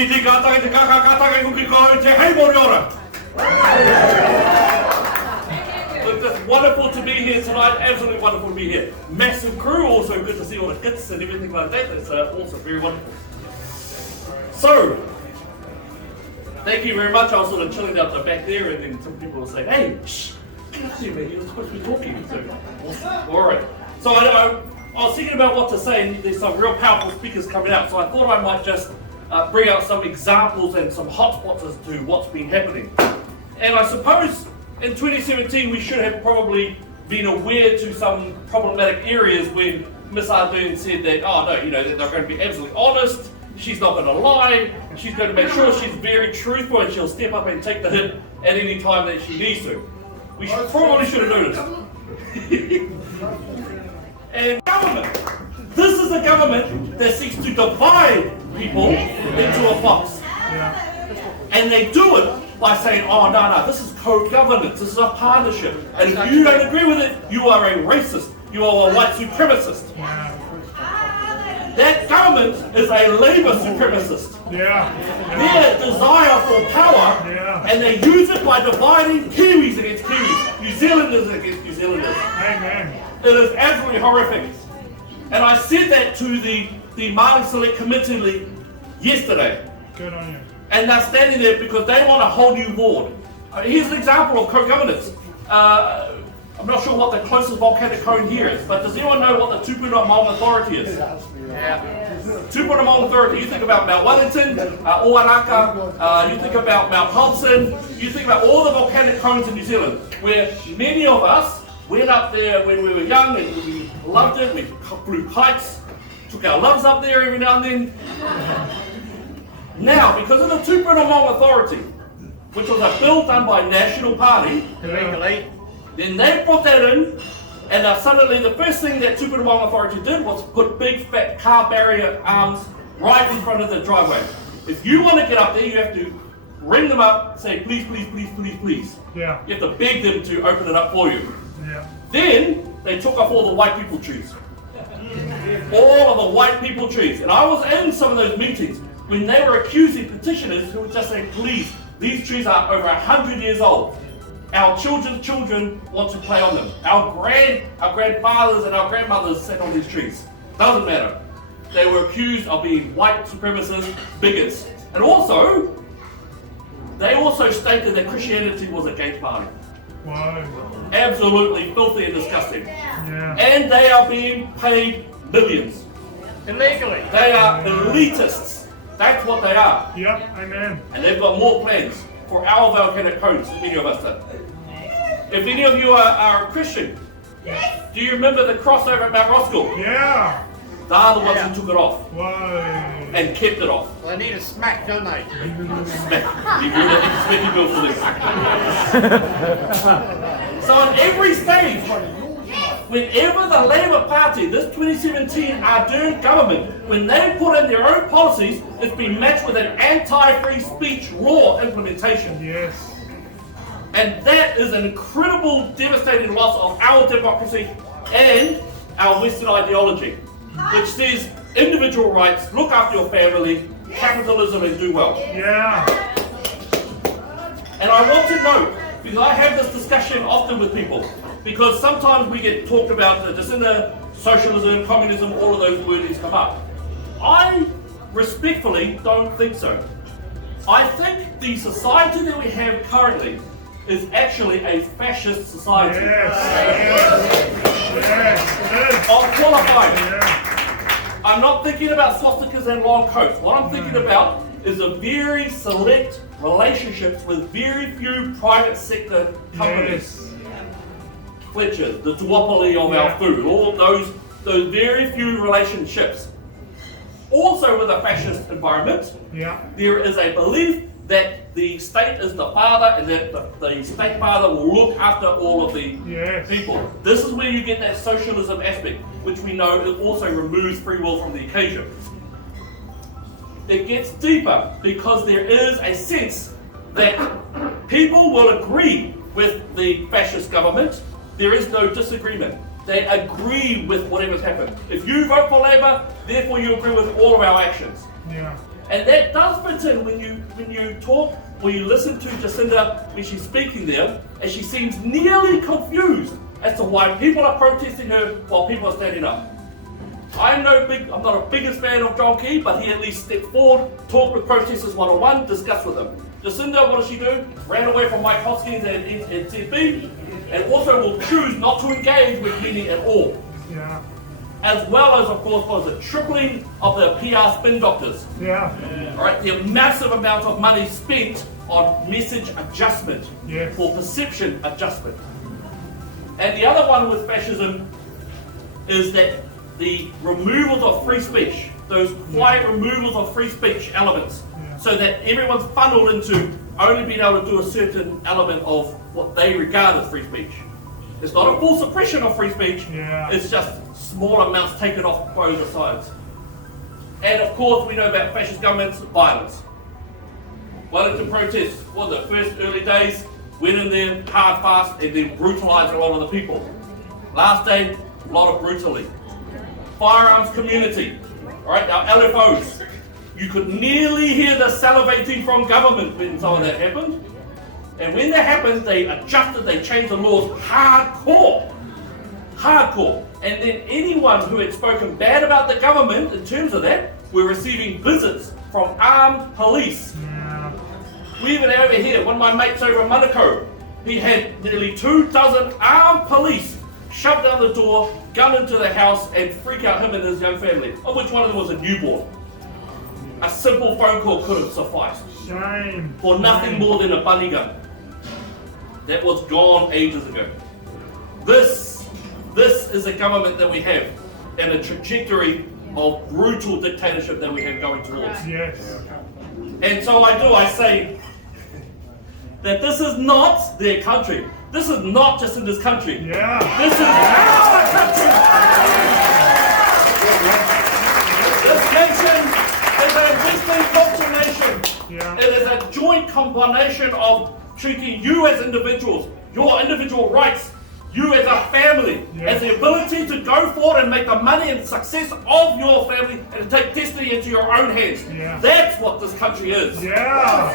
It's just wonderful to be here tonight, absolutely wonderful to be here. Massive crew, also good to see all the kits and everything like that. That's also very wonderful. So, thank you very much. I was sort of chilling out the back there, and then some people were saying, hey, shh, get up there, man, you're supposed to be talking. So, alright. So I was thinking about what to say, and there's some real powerful speakers coming out, so I thought I might just bring out some examples and some hotspots as to what's been happening. And I suppose in 2017 we should have probably been aware to some problematic areas when Miss Ardern said that, oh no, you know, that they're going to be absolutely honest, she's not going to lie, she's going to make sure she's very truthful and she'll step up and take the hit at any time that she needs to. We probably should have noticed. And government. This is a government that seeks to divide people into a box. And they do it by saying, oh no, this is co-governance, this is a partnership. And if you don't agree with it, you are a racist, you are a white supremacist. That government is a Labour supremacist. Their desire for power, and they use it by dividing Kiwis against Kiwis, New Zealanders against New Zealanders. Amen. It is absolutely horrific. And I said that to the Māori Select Committee yesterday. Good on you. And they're standing there because they want a whole new board. Here's an example of co-governance. I'm not sure what the closest volcanic cone here is, but does anyone know what the Tupuna Maunga Authority is? Tupuna Maunga Authority, you think about Mount Wellington, Oanaka, you think about Mount Hudson, you think about all the volcanic cones in New Zealand, where many of us went up there when we were young and we loved it, we flew kites, took our loves up there every now and then. Now, because of the Tupuna Maunga Authority, which was a bill done by National Party, then they brought that in, and suddenly the first thing that Tupuna Maunga Authority did was put big fat car barrier arms right in front of the driveway. If you want to get up there, you have to ring them up, say please, please, please, please, please. You have to beg them to open it up for you. Then they took off all the white people trees. All of the white people trees. And I was in some of those meetings when they were accusing petitioners who were just saying, please, these trees are over 100 years old. Our children's children want to play on them. Our grandfathers and our grandmothers sat on these trees. Doesn't matter. They were accused of being white supremacists, bigots. And also, they also stated that Christianity was a gay party. Absolutely filthy and disgusting. And they are being paid millions. Illegally. They are elitists. That's what they are. Amen. And they've got more plans for our volcanic cones than any of us did. If any of you are a Christian, do you remember the crossover at Mount Roskill? They are the ones who took it off. And kept it off. Well, they need a smack, don't they? Smack. You do that smacky bill for this. So on every stage, whenever the Labour Party, this 2017 Ardern government, when they put in their own policies, it's been matched with an anti-free speech law implementation. And that is an incredible, devastating loss of our democracy and our Western ideology, which says individual rights, look after your family, capitalism, and do well. And I want to note, because I have this discussion often with people, because sometimes we get talked about just in the socialism, communism, all of those wordings come up. I respectfully don't think so. I think the society that we have currently is actually a fascist society. I'll qualify it. I'm not thinking about swastikas and long coats. What I'm thinking about is a very select relationships with very few private sector companies. Fletcher, the duopoly of our food, all of those very few relationships. Also with a fascist environment, there is a belief that the state is the father and that the state father will look after all of the people. This is where you get that socialism aspect, which we know it also removes free will from the occasion. It gets deeper because there is a sense that people will agree with the fascist government. There is no disagreement. They agree with whatever's happened. If you vote for Labour, therefore you agree with all of our actions. And that does fit in when you talk or you listen to Jacinda when she's speaking there, and she seems nearly confused as to why people are protesting her while people are standing up. I'm not a biggest fan of John Key, but he at least stepped forward, talked with protesters one-on-one, discussed with them. Jacinda, what does she do? Ran away from Mike Hoskins and ZB, and also will choose not to engage with many at all. Yeah. As well as, of course, was the tripling of the PR spin doctors. Yeah. All right, the massive amount of money spent on message adjustment, Yes. or perception adjustment. And the other one with fascism is that the removals of free speech, those quiet removals of free speech elements, so that everyone's funneled into only being able to do a certain element of what they regard as free speech. It's not a full suppression of free speech, it's just small amounts taken off both sides. And of course we know about fascist governments, violence. Wellington protests, the first early days, went in there hard, fast, and then brutalised a lot of the people. Last day, a lot of brutality. Firearms community, all right, our LFOs. You could nearly hear the salivating from government when some of that happened. And when that happened, they adjusted, they changed the laws hardcore. Hardcore. And then anyone who had spoken bad about the government in terms of that were receiving visits from armed police. Yeah. We even over here, one of my mates over in Manukau, he had nearly 24 armed police shove down the door, gun into the house, and freak out him and his young family, of which one of them was a newborn. A simple phone call could have sufficed. Shame. For nothing more than a bunny gun. That was gone ages ago. This is a government that we have, and a trajectory of brutal dictatorship that we have going towards. Yes. And so I say that this is not their country. This is not just in this country. Yeah. This is our country. This nation is a Western culture nation. Yeah. It is a joint combination of treating you as individuals, your individual rights, you as a family, as the ability to go forward and make the money and success of your family and to take destiny into your own hands. Yeah. That's what this country is. Yeah.